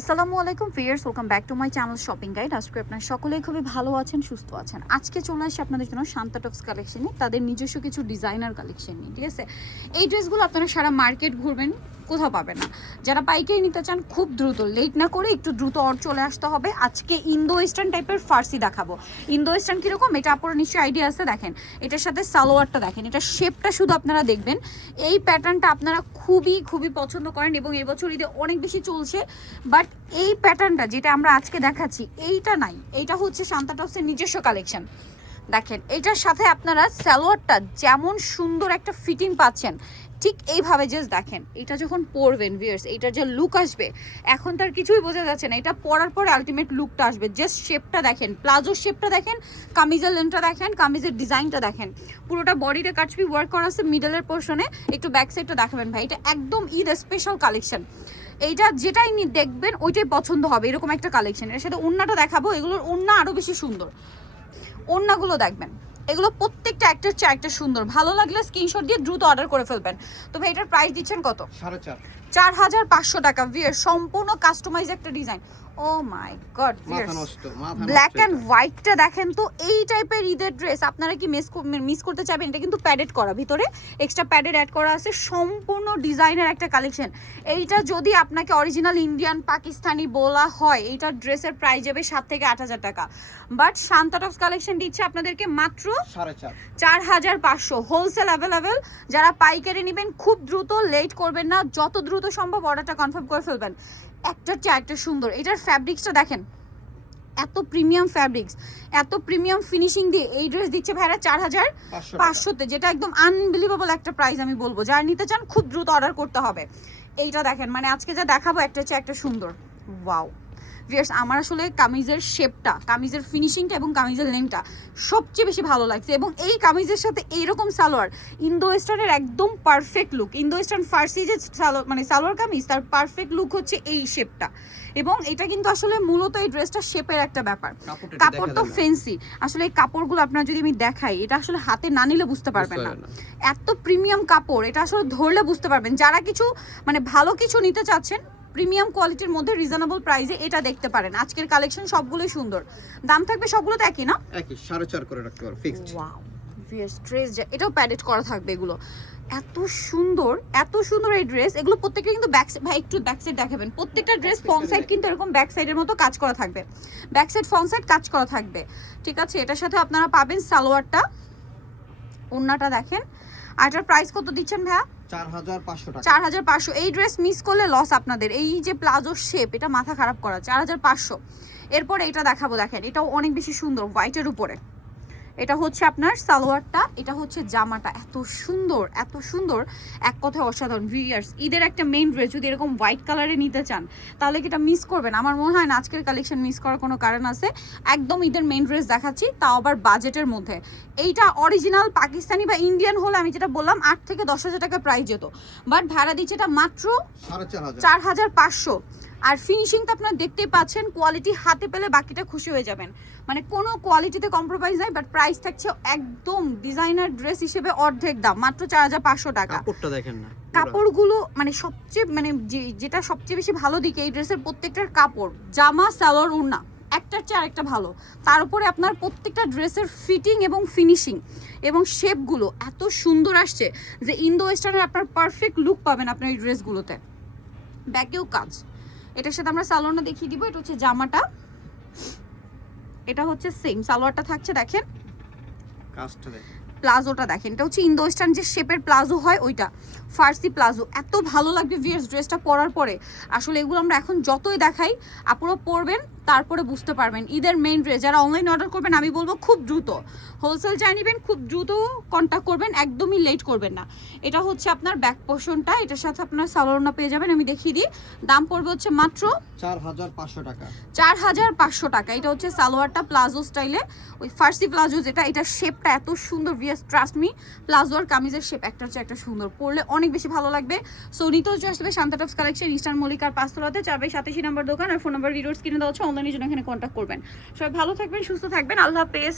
আসসালামু আলাইকুম viewers, welcome back to my channel shopping guide. আজকে আপনারা সকলেই খুবই ভালো আছেন, সুস্থ আছেন। আজকে চলে আসি আপনাদের জন্য শান্তা টপস কালেকশনে, তাদের নিজস্ব কিছু ডিজাইনার কালেকশন নিয়ে। ঠিক আছে, এই ড্রেসগুলো আপনারা সারা মার্কেট ঘুরবেন, কোথাও পাবেন না। যারা পাইকারি নিতে চান খুব দ্রুত, লেট না করে একটু দ্রুত চলে আসতে হবে। আজকে ইন্দো ওয়েস্টার্ন টাইপের ফার্সি দেখাবো। ইন্দো ওয়েস্টার্ন কীরকম এটা আপনারা নিশ্চয়ই আইডিয়া আছে। দেখেন এটার সাথে সালোয়ারটা দেখেন, এটা শেপটা শুধু আপনারা দেখবেন। এই প্যাটার্নটা আপনারা খুবই খুবই পছন্দ করেন এবং এবছর ঈদে অনেক বেশি চলছে। বাট এই প্যাটার্নটা যেটা আমরা আজকে দেখাচ্ছি এইটা নাই, এইটা হচ্ছে শান্তা টপসের নিজস্ব কালেকশন। দেখেন এটার সাথে আপনারা সালোয়ারটা যেমন সুন্দর একটা ফিটিং পাচ্ছেন, ঠিক এইভাবে জাস্ট দেখেন এটা যখন পরবেন ভিউয়ার্স, এটার যে লুক আসবে এখন তার কিছুই বোঝা যাচ্ছে না। এটা পরার পরে আলটিমেট লুকটা আসবে। জাস্ট শেপটা দেখেন, প্লাজোর শেপটা দেখেন, কামিজের লেনটা দেখেন, কামিজের ডিজাইনটা দেখেন, পুরোটা বডিতে কাটছবি ওয়ার্ক করা আছে। মিডলের পোর্শনে একটু ব্যাক সাইডটা দেখাবেন ভাই, এটা একদম ঈদ স্পেশাল কালেকশন। এইটা যেটাই দেখবেন ওইটাই পছন্দ হবে, এরকম একটা কালেকশন। এর সাথে ওড়নাটা দেখাবো, এগুলোর ওড়না আরও বেশি সুন্দর। ওড়নাগুলো দেখবেন, এগুলো প্রত্যেকটা একটার চেয়ে একটা সুন্দর। ভালো লাগলে স্ক্রিনশট দিয়ে দ্রুত অর্ডার করে ফেলবেন। তো ভাই এটার প্রাইস দিচ্ছেন কত? 4,500 টাকা। ভিউয়ার সম্পূর্ণ কাস্টমাইজ একটা design. Oh my God, black and হোয়াইটটা দেখেন তো। এই টাইপের ঈদের ড্রেস আপনারা কি মিস করতে চাইবেন? এটা কিন্তু প্যাডেড করা, ভিতরে এক্সট্রা প্যাডেড অ্যাড করা আছে, সম্পূর্ণ ডিজাইনের একটা কালেকশন। এইটা যদি আপনাকে অরিজিনাল ইন্ডিয়ান পাকিস্তানি বলা হয়, এইটার ড্রেসের প্রাইস যাবে 7 থেকে 8,000 টাকা। বাট শান্তা টপস কালেকশন দিচ্ছে আপনাদেরকে মাত্র 4,500। Wholesale available. যারা পাইকারি নেবেন খুব দ্রুত, লেট করবেন না, যত দ্রুত সম্ভব অর্ডারটা কনফার্ম করে ফেলবেন। একটার চেয়ে একটা সুন্দর। এটার ফ্যাব্রিক্সটা দেখেন, এত প্রিমিয়াম ফ্যাব্রিক্স, এত প্রিমিয়াম ফিনিশিং দিয়ে এই ড্রেস দিচ্ছে ভাইরা 4,500-তে, যেটা একদম আনবিলিভেবল একটা প্রাইস আমি বলবো। যারা নিতে চান খুব দ্রুত অর্ডার করতে হবে। এইটা দেখেন, মানে আজকে যা দেখাবো একটার চেয়ে একটা সুন্দর। ওয়াও ভিউয়ার্স, আমার আসলে কামিজের শেপটা, কামিজের ফিনিশিংটা এবং কামিজের লেনটা সবচেয়ে বেশি ভালো লাগছে। এবং এই কামিজের সাথে এইরকম সালোয়ার, ইন্দো ওয়েস্টার্নের একদম পারফেক্ট লুক। ইন্দো ওয়েস্টার্ন ফার্সি যে মানে সালোয়ার কামিজ, তার পারফেক্ট লুক হচ্ছে এই শেপটা। এবং এটা কিন্তু আসলে মূলত এই ড্রেসটা শেপের একটা ব্যাপার। কাপড় তো ফেন্সি, আসলে এই কাপড়গুলো আপনার যদি আমি দেখাই, এটা আসলে হাতে না নিলে বুঝতে পারবেন না। এত প্রিমিয়াম কাপড়, এটা আসলে ধরলে বুঝতে পারবেন। যারা কিছু মানে ভালো কিছু নিতে চাচ্ছেন প্রিমিয়াম কোয়ালিটির মধ্যে রিজনেবল প্রাইসে, এটা দেখতে পারেন। আজকের কালেকশন সবগুলোই সুন্দর। দাম থাকবে সবগুলো তো একই না? একই, 4.5 করে রাখতে পারো ফিক্সড। ওয়াও ভিউয়ার্স, ড্রেস এটাও প্যাডেড করা থাকবে। এগুলো এত সুন্দর, এত সুন্দর এই ড্রেস। এগুলো প্রত্যেকটা কিন্তু ব্যাক সাইড, ভাই একটু ব্যাক সাইড দেখাবেন। প্রত্যেকটা ড্রেস ফ্রন্ট সাইড কিন্তু এরকম ব্যাক সাইডের মতো কাজ করা থাকবে। ব্যাক সাইড ফ্রন্ট সাইড কাজ করা থাকবে। ঠিক আছে, এটার সাথে আপনারা পাবেন সালোয়ারটা, ওড়নাটা দেখেন। আর এটার প্রাইস কত দিচ্ছেন ভাইয়া? 4,500 টাকা। 4,500। এই ড্রেস মিস করলে লস আপনাদের। এই যে প্লাজো শেপ, এটা মাথা খারাপ করা। 4,500। এরপর এটা দেখাবো, দেখেন এটাও অনেক বেশি সুন্দর, হোয়াইটের উপরে। এটা হচ্ছে আপনার সালোয়ারটা, এটা হচ্ছে জামাটা। এত সুন্দর, এত সুন্দর, এক কথায় অসাধারণ। ভিউয়ার্স, ঈদের একটা মেইন ড্রেস যদি এরকম হোয়াইট কালারে নিতে চান তাহলে কি এটা মিস করবেন? আমার মনে হয় না আজকের কালেকশন মিস করার কোনো কারণ আছে। একদম ঈদের মেইন ড্রেস দেখাচ্ছি, তাও আবার বাজেটের মধ্যে। এইটা অরিজিনাল পাকিস্তানি বা ইন্ডিয়ান হলে আমি যেটা বললাম 8 থেকে 10,000 টাকা প্রাইস যেত। বাট ভাড়া দিচ্ছে এটা মাত্র 4,500। আর ফিনিশিংটা আপনারা দেখতেই পাচ্ছেন, কোয়ালিটি হাতে পেলে বাকিটা খুশি হয়ে যাবেন। মানে কোনো কোয়ালিটিতে কম্প্রোমাইজ নাই। বাট প্রাইস থাকছে একদম ডিজাইনার ড্রেস হিসেবে অর্ধেক দাম, মাত্র 4,500 টাকা। কাপড়টা দেখেন না, কাপড়গুলো মানে সবচেয়ে মানে যেটা সবচেয়ে বেশি ভালো দিকে এই ড্রেসের প্রত্যেকটার কাপড়, জামা সালোয়ার ওড়না একটার চেয়ে আরেকটা ভালো। তার উপরে আপনার প্রত্যেকটা ড্রেসের ফিটিং এবং ফিনিশিং এবং শেপগুলো এত সুন্দর আসছে যে ইন্দো ওয়েস্টার্নের আপনার পারফেক্ট লুক পাবেন আপনার এই ড্রেসগুলোতে। ব্যাকেও কাজ। এটার সাথে আমরা সালোয়ারটা দেখিয়ে দিব। এটা হচ্ছে জামাটা, এটা হচ্ছে সেম সালোয়ারটা থাকছে। দেখেন কাজটা দেখেন, প্লাজোটা দেখেন, এটা হচ্ছে ইন্দো ওয়েস্টার্ন যে শেপের প্লাজো হয় ওইটা, ফার্সি প্লাজো। এত ভালো লাগবে ভিউয়ার্স ড্রেসটা পরার পরে। আসলে এগুলো আমরা এখন যতই দেখাই, আপনারা পরবেন তারপরে বুঝতে পারবেন। ঈদের মেইন ড্রেস যারা অনলাইন অর্ডার করবেন আমি বলবো খুব দ্রুত, হোলসেল চাই নেবেন খুব দ্রুত কন্ট্যাক্ট করবেন, একদমই লেট করবেন না। এটা হচ্ছে আপনার ব্যাক পোর্শনটা, এটার সাথে আপনার সালোয়ারটা পেয়ে যাবেন। আমি দেখিয়ে দিই, দাম পড়বে হচ্ছে মাত্র 4,500 টাকা। 4,500 টাকা। এটা হচ্ছে সালোয়ারটা প্লাজো স্টাইলে, ওই ফার্সি প্লাজো যেটা, এটা শেপটা এত সুন্দর। ভিউয়ার্স ট্রাস্ট মি, প্লাজো আর কামিজের শেপ একটার চেয়ে একটা সুন্দর, পরলে অনেক বেশি ভালো লাগবে। সো নিতেও চলে আসবে শান্তা টপস কালেকশন, ইস্টার্ন মল্লিকার 5তলাতে 4/87 নম্বর দোকান। আর ফোন নাম্বার ভিডিওস কিনে দেওয়া হচ্ছে, অনলাইনের জন্য এখানে কন্ট্যাক্ট করবেন। সবাই ভালো থাকবেন, সুস্থ থাকবেন, আল্লাহ হাফেজ।